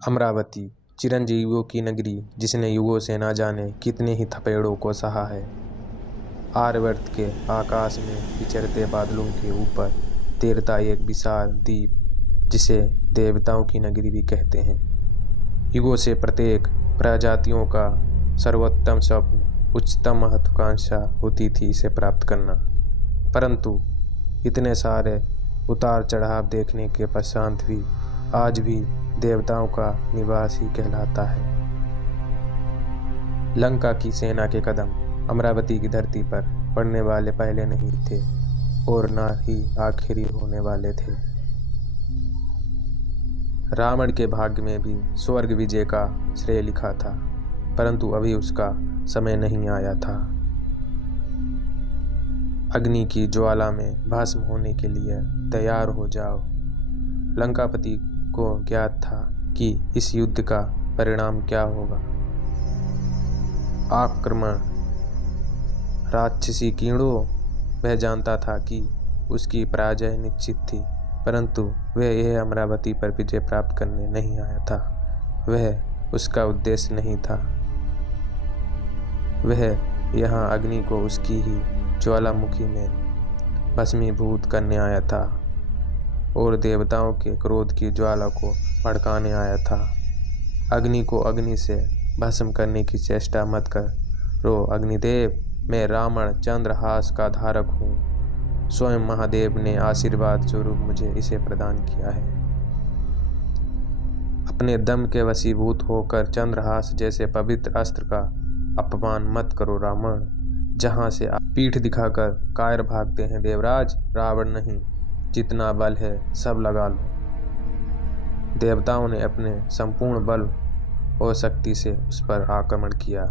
अमरावती चिरंजीवियों की नगरी, जिसने युगों से ना जाने कितने ही थपेड़ों को सहा है। आर्यवर्त के आकाश में विचरते बादलों के ऊपर तैरता एक विशाल द्वीप, जिसे देवताओं की नगरी भी कहते हैं। युगों से प्रत्येक प्रजातियों का सर्वोत्तम स्वप्न, उच्चतम महत्वाकांक्षा होती थी इसे प्राप्त करना। परंतु इतने सारे उतार चढ़ाव देखने के पश्चात भी आज भी देवताओं का निवास ही कहलाता है। लंका की सेना के कदम अमरावती की धरती पर पड़ने वाले पहले नहीं थे और न ही आखिरी होने वाले थे। रावण के भाग्य में भी स्वर्ग विजय का श्रेय लिखा था, परंतु अभी उसका समय नहीं आया था। अग्नि की ज्वाला में भस्म होने के लिए तैयार हो जाओ। लंकापति को ज्ञात था कि इस युद्ध का परिणाम क्या होगा। आक्रमण राक्षसी कीड़ों, वह जानता था कि उसकी पराजय निश्चित थी, परंतु वह यह अमरावती पर विजय प्राप्त करने नहीं आया था। वह उसका उद्देश्य नहीं था। वह यहाँ अग्नि को उसकी ही ज्वालामुखी में भस्मीभूत करने आया था और देवताओं के क्रोध की ज्वाला को भड़काने आया था। अग्नि को अग्नि से भस्म करने की चेष्टा मत करो अग्निदेव, मैं रावण चंद्रहास का धारक हूँ। स्वयं महादेव ने आशीर्वाद स्वरूप मुझे इसे प्रदान किया है। अपने दम के वशीभूत होकर चंद्रहास जैसे पवित्र अस्त्र का अपमान मत करो रावण। जहाँ से आप पीठ दिखाकर कायर भागते हैं देवराज, रावण नहीं, जितना बल है सब लगा लो। देवताओं ने अपने संपूर्ण बल और शक्ति से उस पर आक्रमण किया,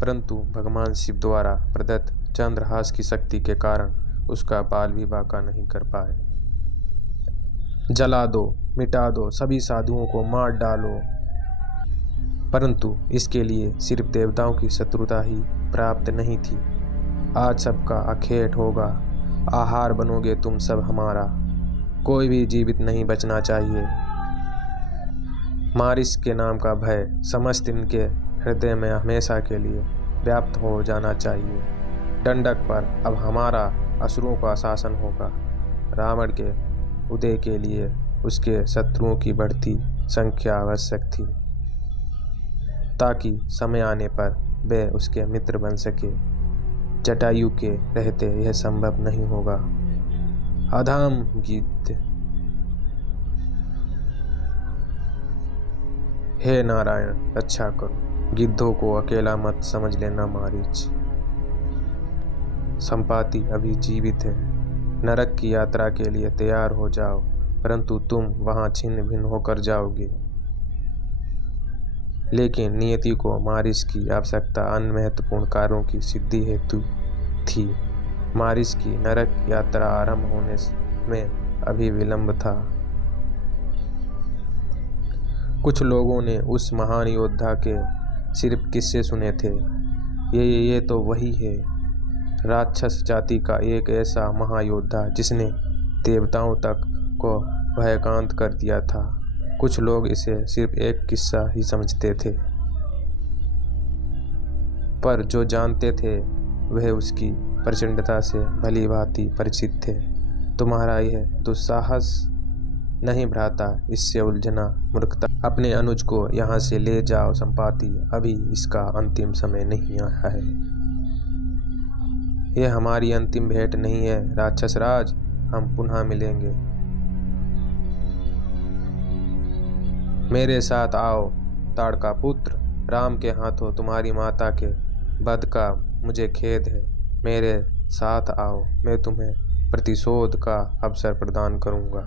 परंतु भगवान शिव द्वारा प्रदत्त चंद्रहास की शक्ति के कारण उसका बाल भी बांका नहीं कर पाए। जला दो, मिटा दो, सभी साधुओं को मार डालो, परंतु इसके लिए सिर्फ देवताओं की शत्रुता ही प्राप्त नहीं थी। आज सबका अखेट होगा, आहार बनोगे तुम सब हमारा। कोई भी जीवित नहीं बचना चाहिए। मारिस के नाम का भय समस्त इनके हृदय में हमेशा के लिए व्याप्त हो जाना चाहिए। दंडक पर अब हमारा असुरों का शासन होगा। रावण के उदय के लिए उसके शत्रुओं की बढ़ती संख्या आवश्यक थी, ताकि समय आने पर वे उसके मित्र बन सके। जटायु के रहते यह संभव नहीं होगा। अधम गिद्ध, हे नारायण रक्षा करो। गिद्धों को अकेला मत समझ लेना मारीच। संपाति अभी जीवित है। नरक की यात्रा के लिए तैयार हो जाओ, परंतु तुम वहां छिन्न भिन्न होकर जाओगे। लेकिन नियति को मारिस की आवश्यकता अन्य महत्वपूर्ण कार्यों की सिद्धि हेतु थी। मारिस की नरक यात्रा आरंभ होने में अभी विलंब था। कुछ लोगों ने उस महान योद्धा के सिर्फ किस्से सुने थे। ये तो वही है, राक्षस जाति का एक ऐसा महायोद्धा जिसने देवताओं तक को भयकांत कर दिया था। कुछ लोग इसे सिर्फ एक किस्सा ही समझते थे, पर जो जानते थे वह उसकी प्रचंडता से भली भांति परिचित थे। तुम्हारा यह दुस्साहस नहीं भ्राता, इससे उलझना मूर्खता। अपने अनुज को यहाँ से ले जाओ संपाति, अभी इसका अंतिम समय नहीं आया है। यह हमारी अंतिम भेंट नहीं है राक्षस राज, हम पुनः मिलेंगे। मेरे साथ आओ ताड़का पुत्र, राम के हाथों तुम्हारी माता के वध का मुझे खेद है। मेरे साथ आओ, मैं तुम्हें प्रतिशोध का अवसर प्रदान करूंगा।